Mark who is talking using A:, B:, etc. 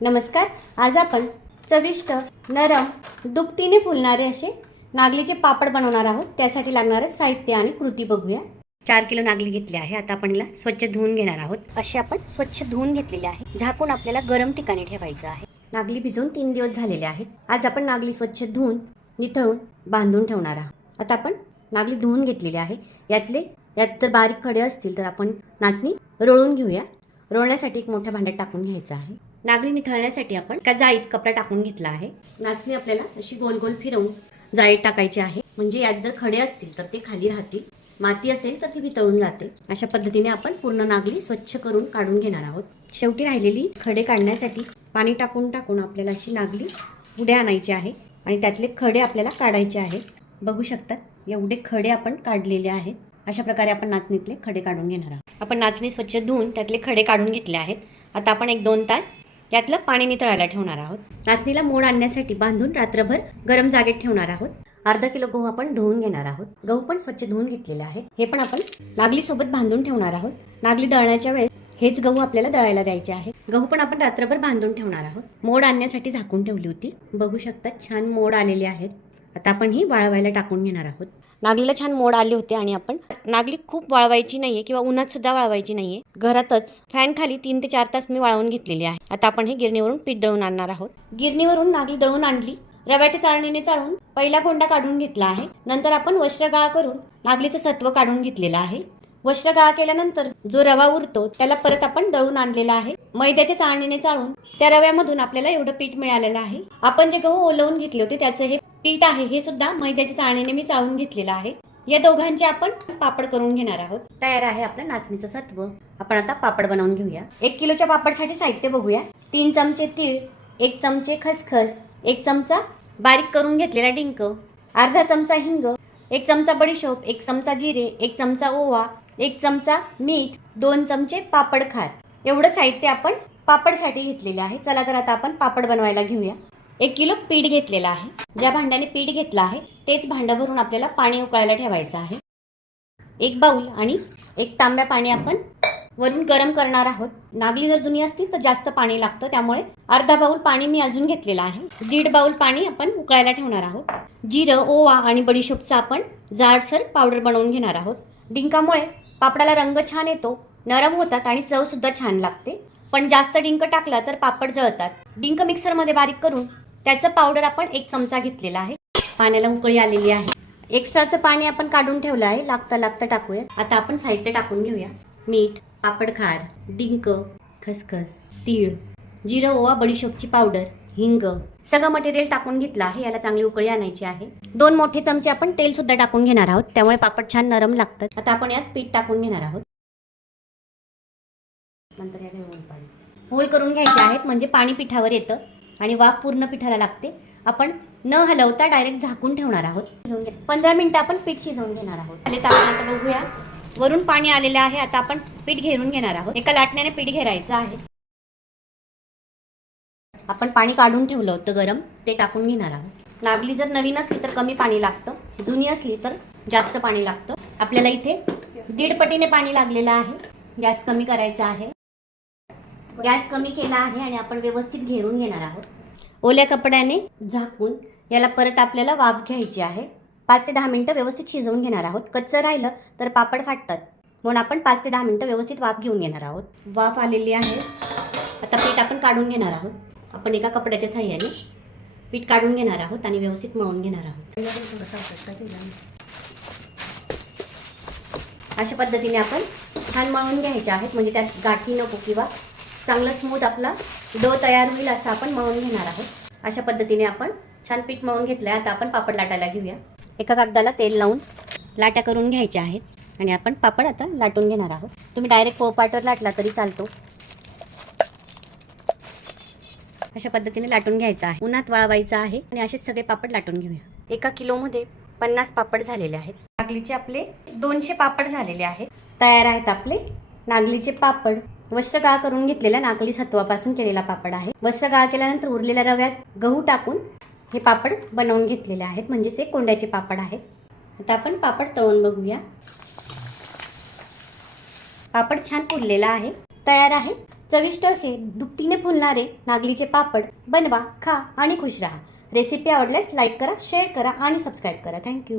A: नमस्कार आज आपण चविष्ट नरम दुपटीने फुलणारे असे नागलीचे पापड बनवणार आहोत. त्यासाठी लागणारं साहित्य आणि कृती बघूया. चार किलो नागली घेतली आहे. आता आपण हिला स्वच्छ धुवून घेणार आहोत. असे आपण स्वच्छ धुवून घेतलेले आहे. झाकून आपल्याला गरम ठिकाणी ठेवायचं आहे. नागली भिजवून तीन दिवस झालेले आहेत. आज आपण नागली स्वच्छ धुवून निथळून बांधून ठेवणार आहोत. आता आपण नागली धुवून घेतलेली आहे. यातले यात जर बारीक खडे असतील तर आपण नाचणी रोळून घेऊया. रोळण्यासाठी एक मोठ्या भांड्यात टाकून घ्यायचं आहे. नागली निथळण्यासाठी आपण एका जाळीत कपडा टाकून घेतला आहे. नाचणी आपल्याला अशी गोल गोल फिरवून जाळीत टाकायची आहे. म्हणजे यात जर खडे असतील तर ते खाली राहतील. माती असेल तर ती वितळून जाते. अशा पद्धतीने आपण पूर्ण नागली स्वच्छ करून काढून घेणार आहोत. शेवटी राहिलेली खडे काढण्यासाठी पाणी टाकून टाकून आपल्याला अशी नागली पुढे आणायची आहे आणि त्यातले खडे आपल्याला काढायचे आहेत बघू शकतात एवढे खडे आपण काढलेले आहेत. अशा प्रकारे आपण नाचणीतले खडे काढून घेणार आहोत. आपण नाचणी स्वच्छ धुवून त्यातले खडे काढून घेतले आहेत. आता आपण एक दोन तास यातलं पाणी नितळायला ठेवणार आहोत. नाचणीला मोड आणण्यासाठी बांधून रात्रभर गरम जागेत ठेवणार आहोत. अर्धा किलो गहू आपण धुवून घेणार आहोत. गहू पण स्वच्छ धुवून घेतलेले आहेत. हे पण आपण नागली सोबत बांधून ठेवणार आहोत. नागली दळण्याच्या वेळेस हेच गहू आपल्याला दळायला द्यायचे आहे. गहू पण आपण रात्रभर बांधून ठेवणार आहोत. मोड आणण्यासाठी झाकून ठेवली होती. बघू शकता छान मोड आलेले आहेत. आता आपण ही वाळवायला टाकून घेणार आहोत. नागलीला छान मोड आले होते आणि आपण नागली खूप वाळवायची नाहीये किंवा उन्हात सुद्धा वाळवायची नाहीये. घरातच फॅन खाली तीन ते चार तास मी वाळवून घेतलेली आहे. आता आपण हे गिरणीवरून पीठ दळून आणणार आहोत. गिरणीवरून नागली दळून आणली. रव्याच्या चाळणीने चाळून पहिला कोंडा काढून घेतला आहे. नंतर आपण वस्त्रगाळा करून नागलीचं सत्व काढून घेतलेलं आहे. वस्त्रगाळा केल्यानंतर जो रवा उरतो त्याला परत आपण दळून आणलेला आहे. मैद्याच्या चाळणीने चाळून त्या रव्यामधून आपल्याला एवढं पीठ मिळालेलं आहे. आपण जे गहू ओलवून घेतले होते त्याचं हे पीठ आहे हे सुद्धा मैद्याच्या चाळणीने मी चाळून घेतलेलं आहे. या दोघांचे आपण पापड करून घेणार आहोत. तयार आहे आपलं नाचणीचं सत्व. आपण आता पापड बनवून घेऊया. एक किलोच्या पापडसाठी साहित्य बघूया. तीन चमचे तीळ एक चमचे खसखस एक चमचा बारीक करून घेतलेला डिंक अर्धा चमचा हिंग एक चमचा बडीशोप एक चमचा जिरे एक चमचा ओवा एक चमचा मीठ दोन चमचे पापड खार. एवढं साहित्य आपण पापडसाठी घेतलेले आहे. चला तर आता आपण पापड बनवायला घेऊया. एक किलो पीठ घेतलेलं आहे. ज्या भांड्याने पीठ घेतलं आहे तेच भांडं भरून आपल्याला पाणी उकळायला ठेवायचं आहे. एक बाऊल आणि एक तांब्या पाणी आपण वरून गरम करणार आहोत. नागली जर जुनी असतील तर जास्त पाणी लागतं त्यामुळे अर्धा बाऊल पाणी मी अजून घेतलेलं आहे. दीड बाऊल पाणी आपण उकळायला ठेवणार आहोत. जिरं ओवा आणि बडीशोपचा आपण जाडसर पावडर बनवून घेणार आहोत. डिंकामुळे पापडाला रंग छान येतो नरम होतात आणि चवसुद्धा छान लागते. पण जास्त डिंक टाकला तर पापड जळतात. डिंक मिक्सरमध्ये बारीक करून त्याचं पावडर आपण एक चमचा घेतलेला आहे. पाण्याला उकळी आलेली आहे. एक्स्ट्राचं पाणी आपण काढून ठेवलं आहे. लागता लागता टाकूया आता आपण साहित्य टाकून घेऊया. मीठ पापड खार डिंक खसखस तीळ जिरं ओवा बडीशोपची पावडर हिंग. सगळं मटेरियल टाकून घेतलं आहे. याला चांगली उकळी आणायची आहे. दोन मोठे चमचे आपण तेल सुद्धा टाकून घेणार आहोत. त्यामुळे पापड छान नरम लागतात. आता आपण यात पीठ टाकून घेणार आहोत. नंतर याला होल होल करून घ्यायचे आहेत. म्हणजे पाणी पिठावर येतं. आणि वाफ पूर्ण पिठाला लागते. आपण न हलवता डायरेक्ट झाकून ठेवणार आहोत. शिजवून पंधरा मिनिटं आपण पीठ शिजवून घेणार आहोत. आले आपण आता बघूया. वरून पाणी आलेलं आहे. आता आपण पीठ घेरून घेणार आहोत. एका लाटण्याने पीठ घेरायचं आहे. आपण पाणी काढून ठेवलं होतं गरम. ते टाकून घेणार आहोत. नागली जर नवीन असली तर कमी पाणी लागतं. जुनी असली तर जास्त पाणी लागतं. आपल्याला इथे दीड पटीने पाणी लागलेलं आहे. गॅस कमी करायचा आहे. गॅस कमी केला आहे आणि आपण व्यवस्थित घेरून घेणार आहोत. ओल्या कपड्याने झाकून याला परत आपल्याला वाफ घ्यायची आहे. पाच ते दहा मिनटं व्यवस्थित शिजवून घेणार आहोत. कच्चं राहिलं तर पापड फाटतात. म्हणून आपण पाच ते दहा मिनटं व्यवस्थित वाफ घेऊन घेणार आहोत. वाफ आलेली आहे. आता पीठ आपण काढून घेणार आहोत. आपण एका कपड्याच्या साह्याने पीठ काढून घेणार आहोत आणि व्यवस्थित मळून घेणार आहोत. अशा पद्धतीने आपण छान मळून घ्यायचे आहेत. म्हणजे त्यात गाठी नको किंवा चांगलं स्मूथ आपला डो तयार होईल असं आपण मळून घेणार आहोत. अशा पद्धतीने आपण छान पीठ मळून घेतलं आहे आता आपण पापड लाटायला घेऊया. एका कागदाला तेल लावून लाट्या करून घ्यायच्या आहेत. आणि आपण पापड आता लाटून घेणार आहोत. तुम्ही डायरेक्ट पोपाटर लाटला तरी चालतो. अशा पद्धतीने लाटून घ्यायचं आहे. उन्हात वाळवायचं आहे. आणि असेच सगळे पापड लाटून घेऊया. एका किलोमध्ये पन्नास पापड झालेले आहेत. नागलीचे आपले दोनशे पापड झालेले आहेत. तयार आहेत आपले नागलीचे पापड वस्त्रगाळ करून घेतलेल्या नागली सत्वापासून केलेला पापड आहे. वस्त्रगाळ केल्यानंतर उरलेल्या रव्यात गहू टाकून हे पापड बनवून घेतलेले आहेत. म्हणजेच हे कोंड्याचे पापड आहेत. आता आपण पापड तळून बघूया. पापड छान पुरलेला आहे. तयार आहे. चविष्ट असे दुपटीने फुलणारे नागलीचे पापड बनवा खा आणि खुश राहा. रेसिपी आवडल्यास लाईक करा शेअर करा आणि सबस्क्राईब करा. थँक्यू